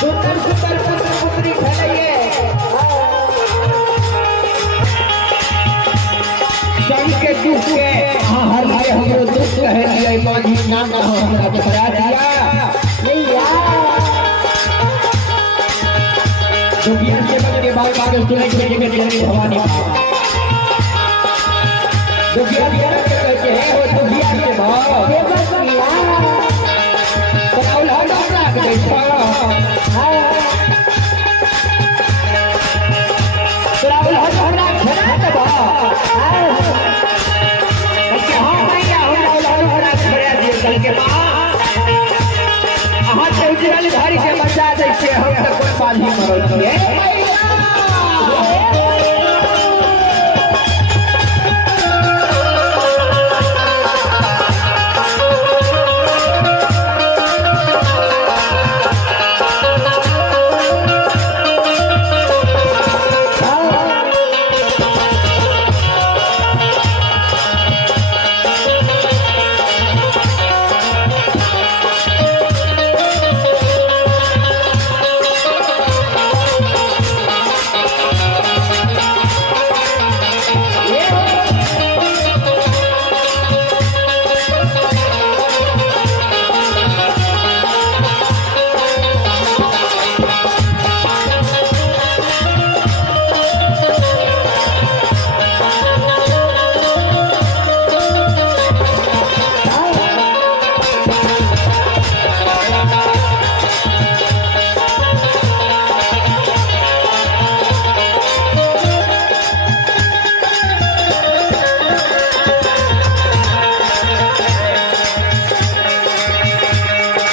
सुंदर सुंदर पुत्र पुत्री खेलइए संग के दुख के हर भाई हमरो दुख कहे दिए माझी नाम का हमरा बता दिया भैया दुनिया के मन के बाल बाल सुने के जगह जगह भवानी दुनिया के कहते हैं वो दुनिया के भाव ये बस भैया तो औलाद हमरा के देखा धारी के बचा दै छियै हम त कोन बाजी मरल छियै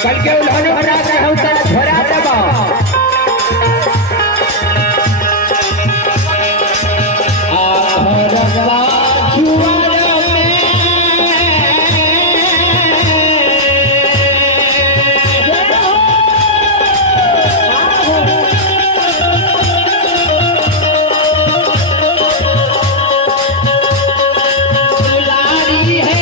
कल के उन्होंने बना कर हम तक छोड़ा दबा रगवा जुआरा में लारी है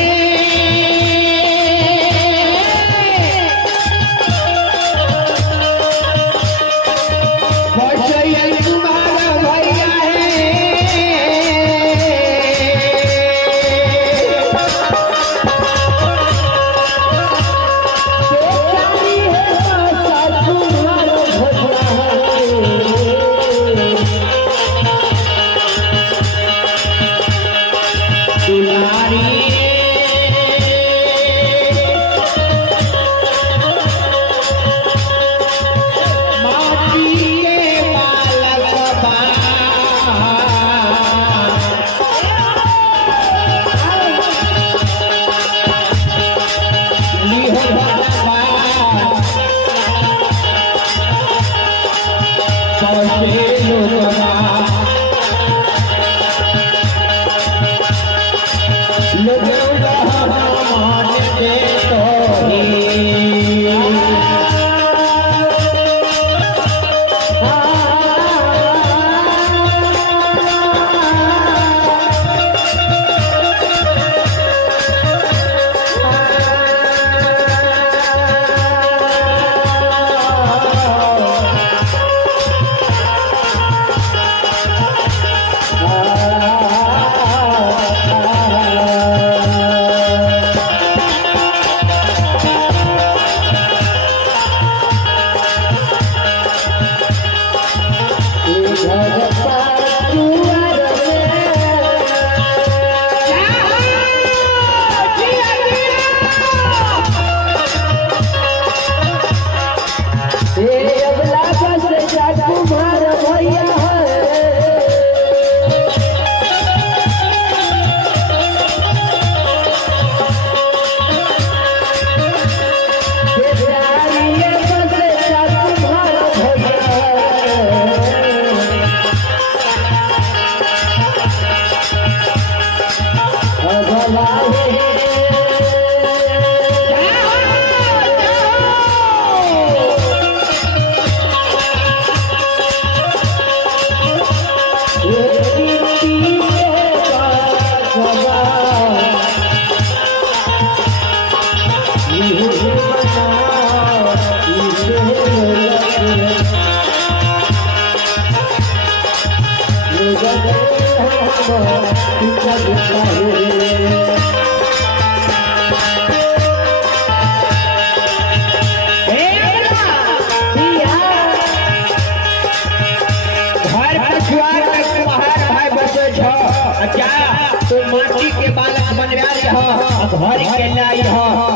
घर के लाई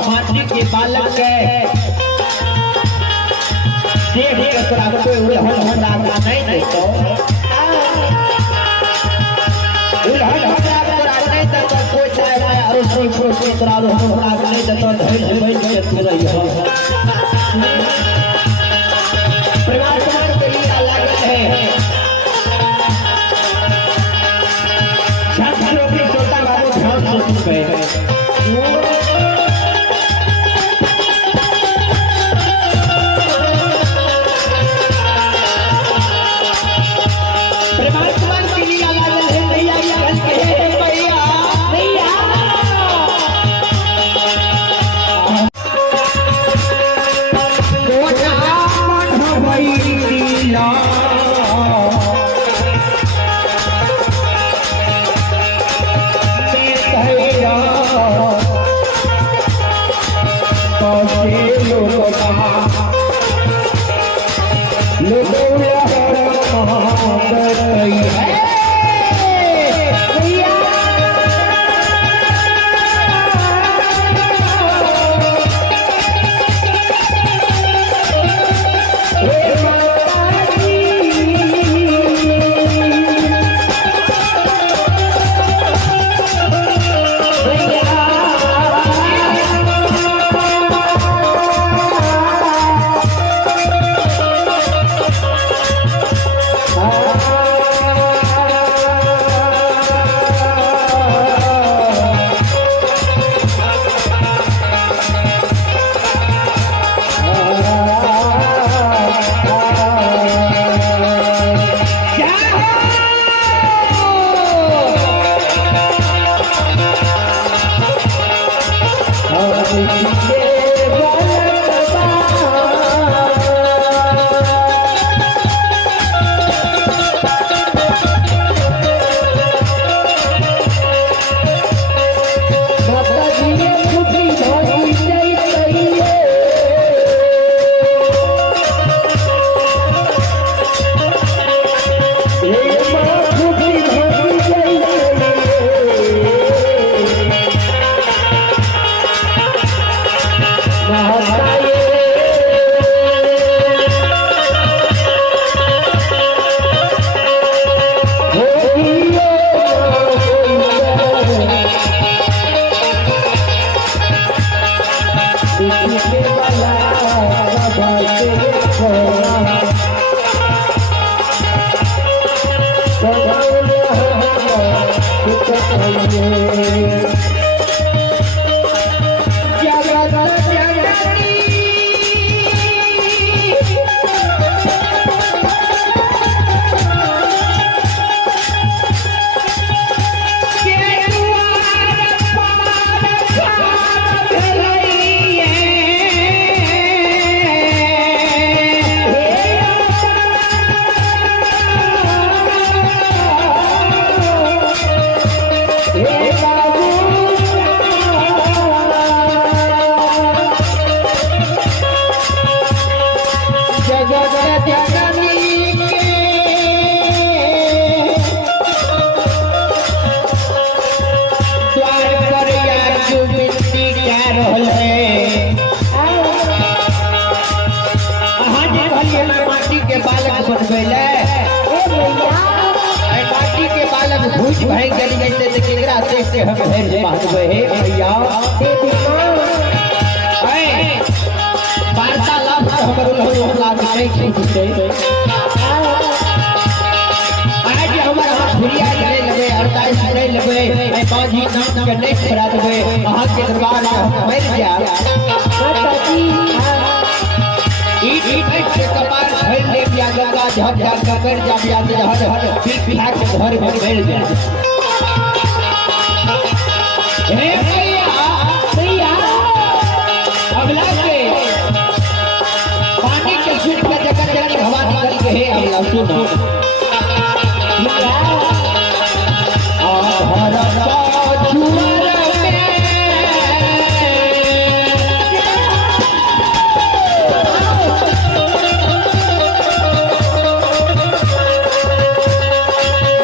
माटी के बालक के देख के तोरा कोई उलहन हमरा नहीं देतो उलहन हमरा नहीं देतो कोई चाहे और कोई कोई तोरा हमरा नहीं देतो धैल धैल के तू रही हो परमात्मा के लिए अलग है छात्रों की छोटा बाबू ध्यान से सुन गए परमात्मा के लिए अलग है भैया भैया भैया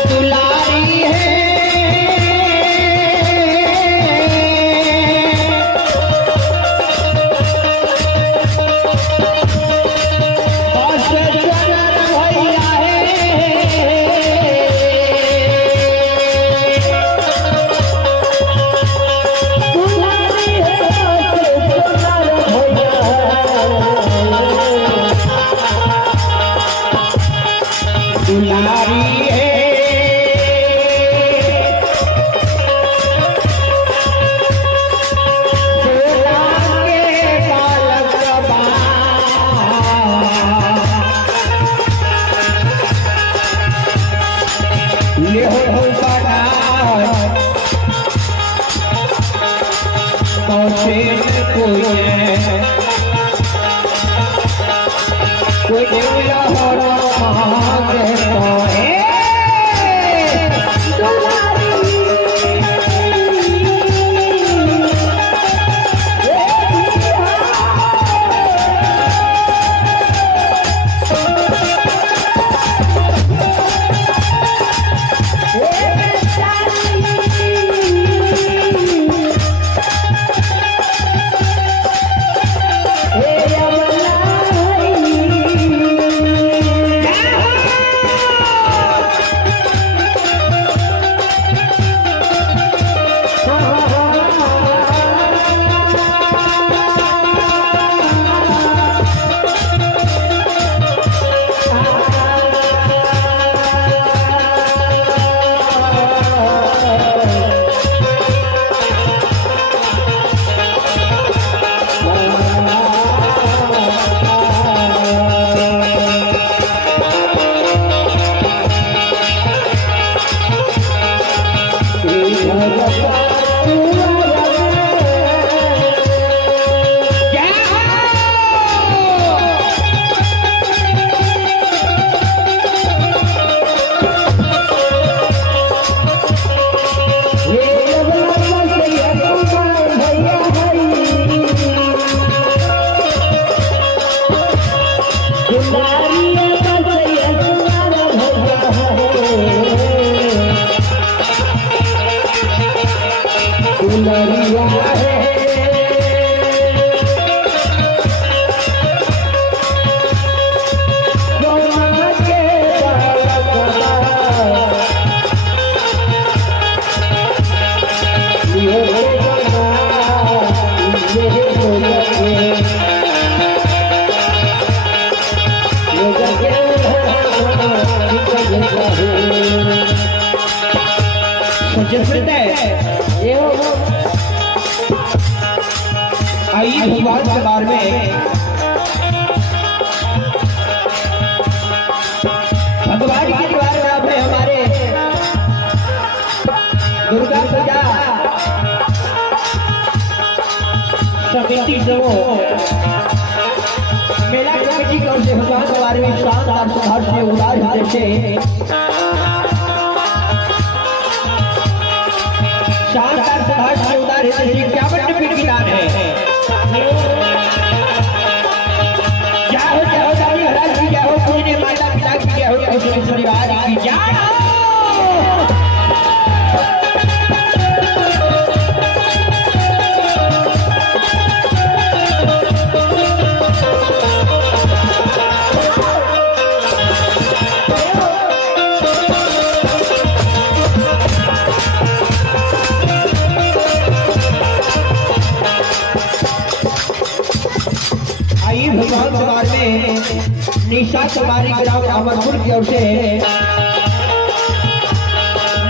दुलारी है दुलारी है आइए भगवान के बारे में भगवान के बारे में आपने हमारे दुर्गा पूजा समिति जो मेला कमेटी की ओर से भगवान के बारे में शानदार सुधार से उदार हृदय से शानदार सुधार से उदार हृदय से क्या बड़े पीठ की दान है। क्या हो दानी महाराज की क्या हो पूजनीय माता पिता की क्या हो परिवार की क्या भगवान के बारे में निशा कुमारी ग्राम अमरपुर की ओर से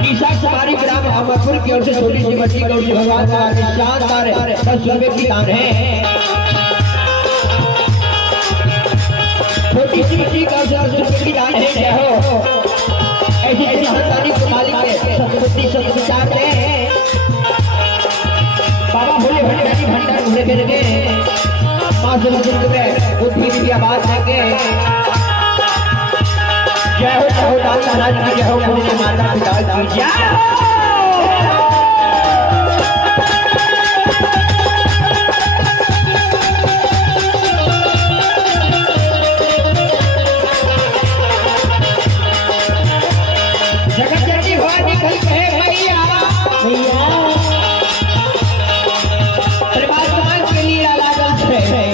निशा कुमारी ग्राम अमरपुर की ओर से छोटी सी बच्ची की ओर से भगवान के बारे में शानदार 10 रुपए की दान है। छोटी सी बच्ची का 10 रुपए की दान है। क्या हो ऐसी ऐसी हंसानी को मालिक के सतबुद्धि सत्विचार में बाबा भोले भंडारी भंडार घूरे फिर गए बुद्धि की आवाज देंगे। जय हो दाता राज की जय हो पूजनीय माता पिता की जय जगत जननी भवानी निकल के मैया मैया परमात्मा के लिए लागल है।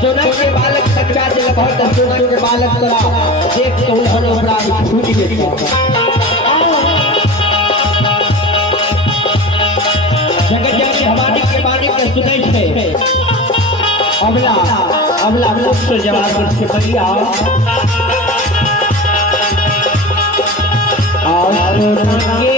सोनक के बालक कच्चा जल बहुत सोनक के बालक तोरा देख तो हम अपराध छूट गए। अबला अबला मुझसे जवाब करके बढ़िया और के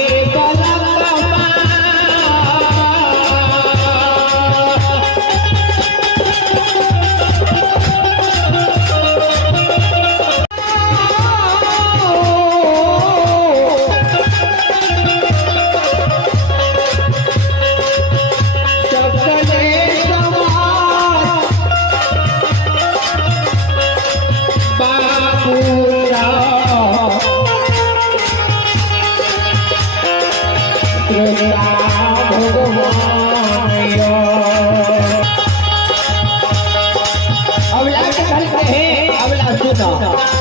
अबला के घर पे है अबला सुनो